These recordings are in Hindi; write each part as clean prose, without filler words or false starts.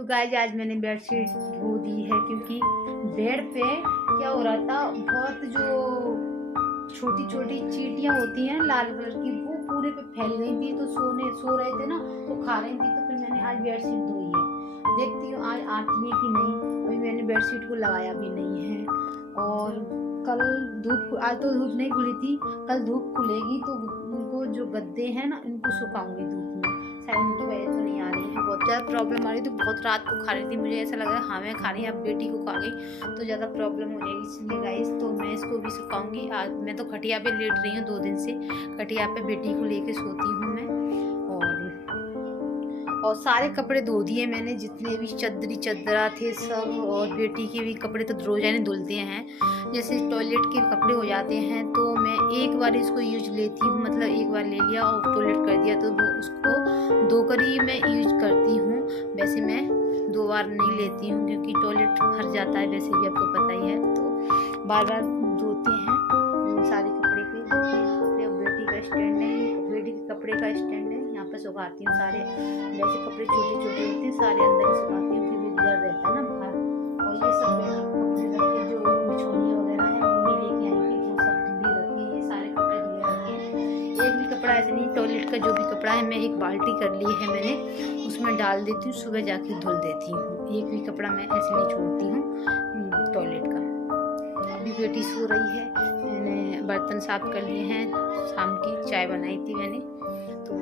तो गाइस आज मैंने बेडशीट धो दी है क्योंकि बेड पे क्या हो रहा था, बहुत जो छोटी छोटी चींटियां होती हैं लाल कलर की वो पूरे पे फैल गई थी। तो सो रहे थे ना, तो खा रही थी। तो फिर मैंने आज बेडशीट धोई है, देखती हूँ आज आती है कि नहीं। अभी मैंने बेडशीट को लगाया भी नहीं है। और कल आज तो धूप नहीं खुली थी, कल धूप खुलेगी तो उनको जो गद्दे हैं ना इनको सुखाऊंगी धूप में। शायद उनकी वजह तो नहीं आ रही है, बहुत ज़्यादा प्रॉब्लम आ रही थी। बहुत रात को खा रही थी, मुझे ऐसा लग रहा है हाँ मैं खा रही अब बेटी को खा गई तो ज़्यादा प्रॉब्लम हो जाएगी, इसलिए गाइस तो मैं इसको भी सुखाऊंगी। आज मैं तो खटिया पे लेट रही हूँ 2 दिन से, खटिया पे बेटी को लेके सोती हूँ मैं। और सारे कपड़े धो दिए मैंने, जितने भी चदरा थे सब। और बेटी के भी कपड़े तो रोजाना धुलते हैं, जैसे टॉयलेट के कपड़े हो जाते हैं तो मैं एक बार इसको यूज लेती हूँ, मतलब एक बार ले लिया और टॉयलेट कर दिया तो उसको 2 बार ही मैं यूज करती हूँ। वैसे मैं 2 बार नहीं लेती हूँ क्योंकि टॉयलेट भर जाता है, वैसे भी आपको पता ही है। तो बार बार धोते हैं सारे कपड़े पे। कपड़े बेटी का स्टैंड है, बेटी के कपड़े का स्टैंड है, यहाँ पे सुखाती हूँ सारे। वैसे कपड़े छोटे छोटे होते हैं सारे अंदर ही सुखाती हूँ क्योंकि डर रहता है ना बाहर। और ये सब कपड़े रखे जो बिछोनी वगैरह है मम्मी लेके आई थी, वो सब धुले रखे हैं। ये सारे कपड़े धुले रखे हैं, एक भी कपड़ा ऐसे नहीं। टॉयलेट का जो भी कपड़ा है मैं एक बाल्टी कर ली है मैंने, उसमें डाल देती हूँ, सुबह जाके धुल देती हूँ। एक भी कपड़ा मैं ऐसे नहीं छोड़ती हूँ टॉयलेट का। अभी बेटी सो रही है, मैंने बर्तन साफ कर लिए हैं, शाम की चाय बनाई थी मैंने। तो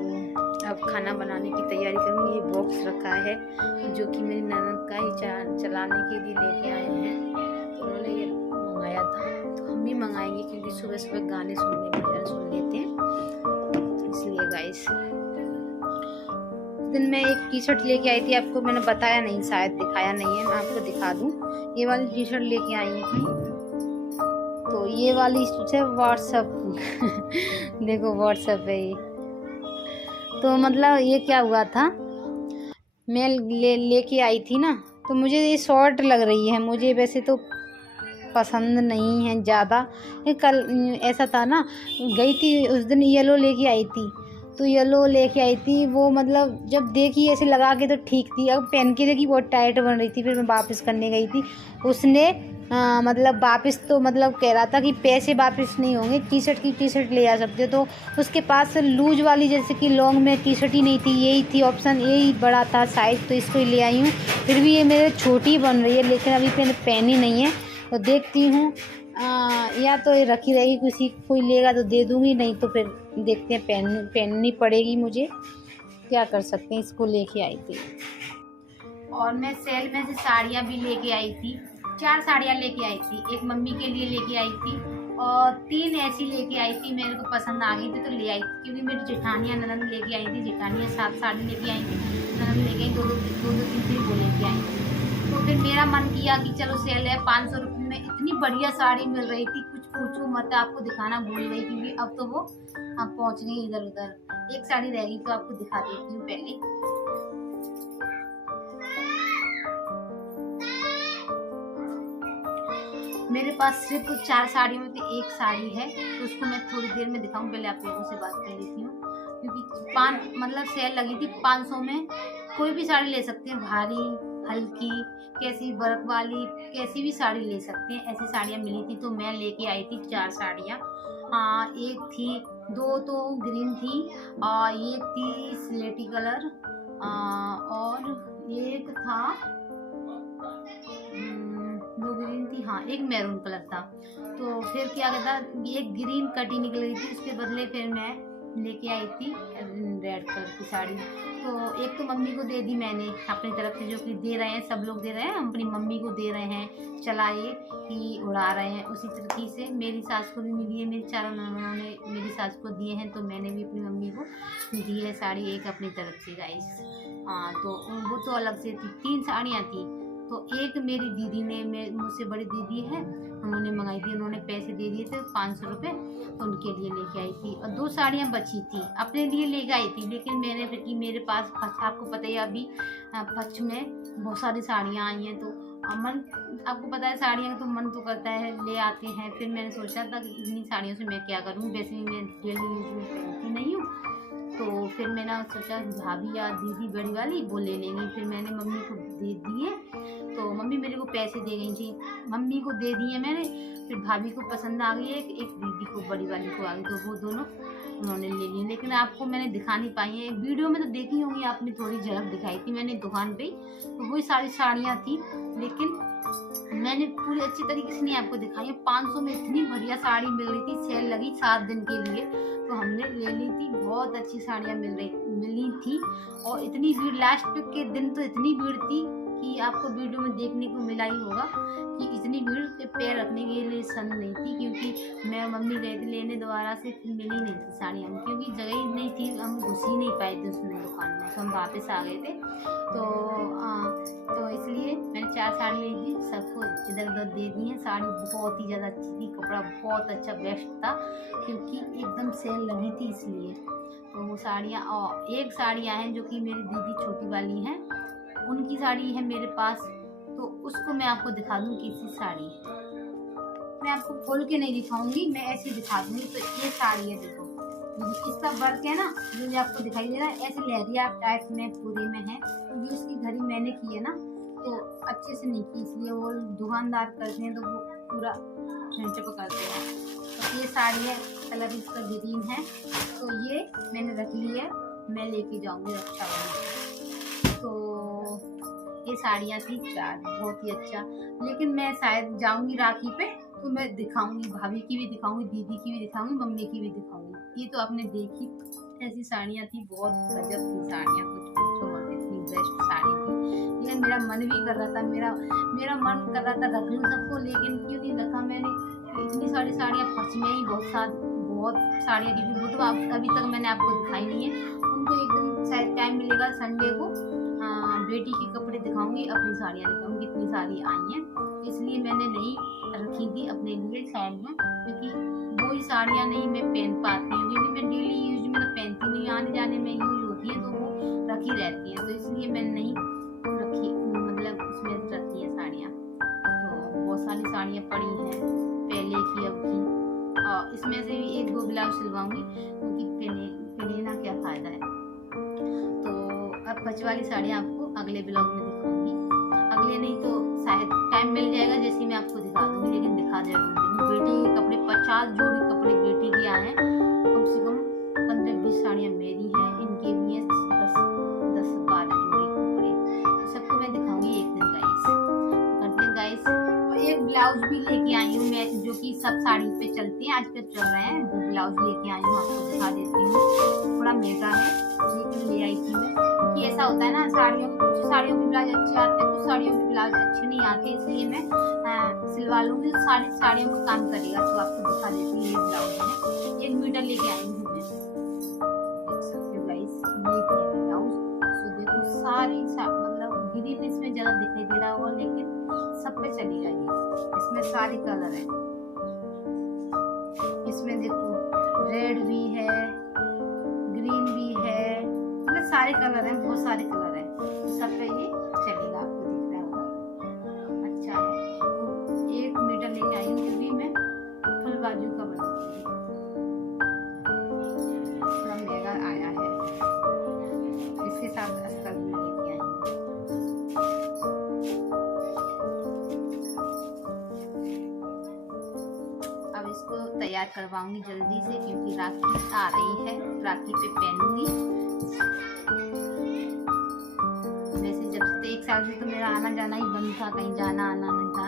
अब खाना बनाने की तैयारी करूँगी। ये बॉक्स रखा है जो कि मेरी ननद का ही चलाने के लिए लेके आए हैं, तो उन्होंने ये मंगाया था तो हम भी मंगाएंगे क्योंकि सुबह सुबह गाने सुन लेते हैं, तो इसलिए गाइस। दिन में एक टी शर्ट लेके आई थी, आपको मैंने बताया नहीं, शायद दिखाया नहीं है, मैं आपको दिखा दूँ। ये वाली टी शर्ट लेके आई थी, तो ये वाली है व्हाट्सएप देखो व्हाट्सएप है ये। तो मतलब ये क्या हुआ था, मैं लेके आई थी ना, तो मुझे ये शॉर्ट लग रही है, मुझे वैसे तो पसंद नहीं है ज़्यादा। कल ऐसा था ना, गई थी उस दिन येलो लेके आई थी, तो येलो लेके आई थी वो, मतलब जब देखी ऐसे लगा के तो ठीक थी, अब पहन के देखी बहुत टाइट बन रही थी। फिर मैं वापस करने गई थी, उसने मतलब वापस तो मतलब कह रहा था कि पैसे वापस नहीं होंगे, टी शर्ट की टी शर्ट ले आ सकते हो। तो उसके पास लूज वाली जैसे कि लॉन्ग में टी शर्ट ही नहीं थी, यही थी ऑप्शन, यही बड़ा था साइज़, तो इसको ही ले आई हूँ। फिर भी ये मेरे छोटी बन रही है, लेकिन अभी मैंने पहनी नहीं है, तो देखती हूँ या तो ये रखी रहेगी, किसी कोई लेगा तो दे दूँगी, नहीं तो फिर देखते हैं, पहननी पड़ेगी मुझे, क्या कर सकते हैं। इसको लेके आई थी। और मैं सेल में से साड़ियाँ भी लेके आई थी, 4 साड़ियाँ लेके आई थी। एक मम्मी के लिए लेके आई थी और 3 ऐसी लेके आई थी, मेरे को पसंद आ गई थी तो ले आई थी। क्योंकि मेरी जेठानियाँ ननद लेके आई थी, जेठानियाँ 7 साड़ी लेके आई थी, ननद ले गई 2-3 वो लेके आई थी। तो फिर मेरा मन किया कि चलो सेल है, 500 रुपये में इतनी बढ़िया साड़ी मिल रही थी, कुछ पूछो मत। आपको दिखाना भूल गई क्योंकि अब तो वो पहुँच गई इधर उधर। एक साड़ी रह गई तो आपको दिखा देती हूँ पहले। मेरे पास सिर्फ 4 साड़ियों में से एक साड़ी है, तो उसको मैं थोड़ी देर में दिखाऊं। पहले आप लोगों से बात कर लेती हूँ क्योंकि मतलब सेल लगी थी 500 में। कोई भी साड़ी ले सकते हैं, भारी हल्की, कैसी वर्क वाली, कैसी भी साड़ी ले सकते हैं, ऐसी साड़ियाँ मिली थी। तो मैं लेके आई थी 4 साड़ियाँ। एक थी, 2 तो ग्रीन थी और एक थी स्लेटी कलर और एक था 2 ग्रीन थी, हाँ एक मैरून कलर था। तो फिर क्या कहता, एक ग्रीन कटी निकल गई थी, उसके बदले फिर मैं लेके आई थी रेड कलर की साड़ी। तो एक तो मम्मी को दे दी मैंने अपनी तरफ से, जो कि दे रहे हैं सब लोग दे रहे हैं, अपनी मम्मी को दे रहे हैं, चलाइए कि उड़ा रहे हैं। उसी तरीके से मेरी सास को भी मिली है, मेरी चारों ननदों ने मेरी सास को दिए हैं, तो मैंने भी अपनी मम्मी को दी है साड़ी एक अपनी तरफ से गाइस। तो वो तो अलग से थी, 3 साड़ियाँ थी। तो एक मेरी दीदी ने, मुझसे बड़ी दीदी है, उन्होंने मंगाई थी, उन्होंने पैसे दे दिए थे 500 रुपये, तो उनके लिए लेके आई थी। और 2 साड़ियाँ बची थी, अपने लिए लेके आई थी, लेकिन मैंने फिर कि मेरे पास आपको पता ही अभी फच में बहुत सारी साड़ियाँ आई हैं, तो मन, आपको पता है साड़ियाँ तो मन तो करता है ले आते हैं। फिर मैंने सोचा था कि इतनी साड़ियों से मैं क्या करूँ, वैसे भी मैं डेली यूज में पहनती नहीं हूँ, तो फिर मैंने सोचा भाभी या दीदी बड़ी वाली वो ले लेंगी, फिर मैंने मम्मी को दे दिए। तो मम्मी मेरे को पैसे दे गई थी, मम्मी को दे दिए मैंने। फिर भाभी को पसंद आ गई, एक दीदी को बड़ी वाली को आ गई, तो वो दोनों उन्होंने ले ली। लेकिन आपको मैंने दिखा नहीं पाई है, वीडियो में तो देखी होंगी आपने, थोड़ी झलक दिखाई थी मैंने दुकान पे, तो वही सारी साड़ियाँ थी, लेकिन मैंने पूरी अच्छी तरीके से नहीं आपको दिखाई है। 500 में इतनी बढ़िया साड़ी मिल रही थी, सेल लगी 7 दिन के लिए, तो हमने ले ली थी। बहुत अच्छी साड़ियाँ मिली थी, और इतनी भीड़ लास्ट के दिन तो इतनी भीड़ थी कि आपको वीडियो में देखने को मिला ही होगा कि इतनी भीड़ पे पैर रखने के लिए सन नहीं थी, क्योंकि मैं मम्मी गए थे लेने दोबारा से, फिर मिली नहीं थी साड़ी हम, क्योंकि जगह ही नहीं थी, हम घुस ही नहीं पाए थे उसमें दुकान में, तो हम वापस आ गए थे। तो इसलिए मैंने 4 साड़ी ली थी, सबको इधर उधर दे दी है। साड़ी बहुत ही ज़्यादा अच्छी थी, कपड़ा बहुत अच्छा बेस्ट था, क्योंकि एकदम सेल लगी थी इसलिए। तो वो साड़ियाँ, और एक साड़ियाँ हैं जो कि मेरी दीदी छोटी वाली हैं, उनकी साड़ी है मेरे पास, तो उसको मैं आपको दिखा दूँ कैसी साड़ी है। मैं आपको खोल के नहीं दिखाऊंगी, मैं ऐसे दिखा दूँगी। तो ये साड़ी है, देखो इसका वर्क है ना, ये आपको दिखाई दे रहा है, ऐसे लहरिया टाइप में पूरे में है। तो ये इसकी घड़ी मैंने की है ना, तो अच्छे से नहीं की, इसलिए वो दुकानदार करते हैं तो वो पूरा झंझट करते हैं। तो ये साड़ी है, कलर इसका ग्रीन है, तो ये मैंने रख ली है, मैं लेके जाऊंगी रक्षाबंधन। तो ये साड़ियाँ थी 4, बहुत ही अच्छा। लेकिन मैं शायद जाऊंगी राखी पे, तो मैं दिखाऊंगी, भाभी की भी दिखाऊंगी, दीदी की भी दिखाऊंगी, मम्मी की भी दिखाऊंगी। ये तो आपने देखी, ऐसी साड़ियाँ थी, बहुत गजब की साड़ियाँ, कुछ पूछो मत, इतनी बेस्ट साड़ी थी। लेकिन मेरा मन भी कर रहा था, मेरा मन कर रहा था रख लूँ सबको, लेकिन क्यों नहीं रखा मैंने। इतनी सारी साड़ियाँ फंस में ही बहुत साड़ियाँ, क्योंकि वो तो अभी तक मैंने आपको दिखाई नहीं है। उनको एक दिन शायद टाइम मिलेगा संडे को, बेटी के कपड़े दिखाऊंगी, अपनी साड़ियाँ दिखाऊंगी, कितनी साड़ी आई हैं। इसलिए मैंने नहीं रखी थी अपने लिए साड़ियाँ, क्योंकि वही साड़ियाँ नहीं मैं पहन पाती हूँ, क्योंकि मैं डेली यूज में तो पहनती नहीं, आने जाने में यूज होती है, तो वो रखी रहती है, तो इसलिए मैंने नहीं रखी, मतलब उसमें रखी है साड़ियाँ। तो बहुत सारी साड़ियाँ पड़ी हैं पहले की, अब की, और इसमें से भी 1-2 ब्लाउज सिलवाऊंगी, क्योंकि पहने ना क्या फ़ायदा है। तो अब बच वाली साड़ियाँ आपको अगले ब्लॉग में दिखाऊंगी, अगले नहीं तो शायद टाइम मिल जाएगा, जैसे मैं आपको दिखा दूंगी, लेकिन दिखा जरूर दूंगी। बेटी के कपड़े 50 जोड़ी कपड़े बेटी के आए हैं, कम से कम 15-20 साड़ियाँ मेरी हैं, इनके भी हैं 10-12 जोड़ी कपड़े, तो सबको मैं दिखाऊंगी एक दिन गाइस। करते हैं गाइस, एक ब्लाउज भी लेके आई हूँ मैं, जो कि सब साड़ी पे चलते हैं, आजकल चल रहे हैं, वो ब्लाउज लेके आई हूँ, आपको दिखा देती हूँ। थोड़ा महंगा है, लेकिन ले आई थी मैं, कि ऐसा होता है ना, कुछ साड़ियों के ब्लाउज अच्छे आते हैं, कुछ साड़ियों के ब्लाउज अच्छे नहीं आते, इसलिए मैं सिलवा लूँगी, तो सारी साड़ियों का काम करेगा। तो आपको दिखा देती हूँ, ये ब्लाउज है, 1 मीटर लेके आई हूँ मैं, देख सकते हो गाइस, ये ब्लाउज। तो देखो सारी मतलब ग्रीन इसमें ज़्यादा दिखाई दे रहा होगा, लेकिन सब पे चली जाएगी, इसमें सारे कलर है, इसमें देखो रेड भी है, ग्रीन भी है, मतलब सारे कलर हैं, बहुत सारे कलर हैं, तो सब पे ये चलेगा, आपको दिख रहा होगा, अच्छा है। तो 1 मीटर लेके आई हूँ, क्योंकि मैं फुल बाजू का बनाऊंगी, थोड़ा महंगा आया है, इसके साथ अस्तर भी लेके आई हूँ। अब इसको तैयार करवाऊंगी जल्दी से, क्योंकि राखी आ रही है, राखी पे पहनूंगी। वैसे जब से 1 साल से तो मेरा आना जाना ही बंद था, कहीं जाना आना नहीं था,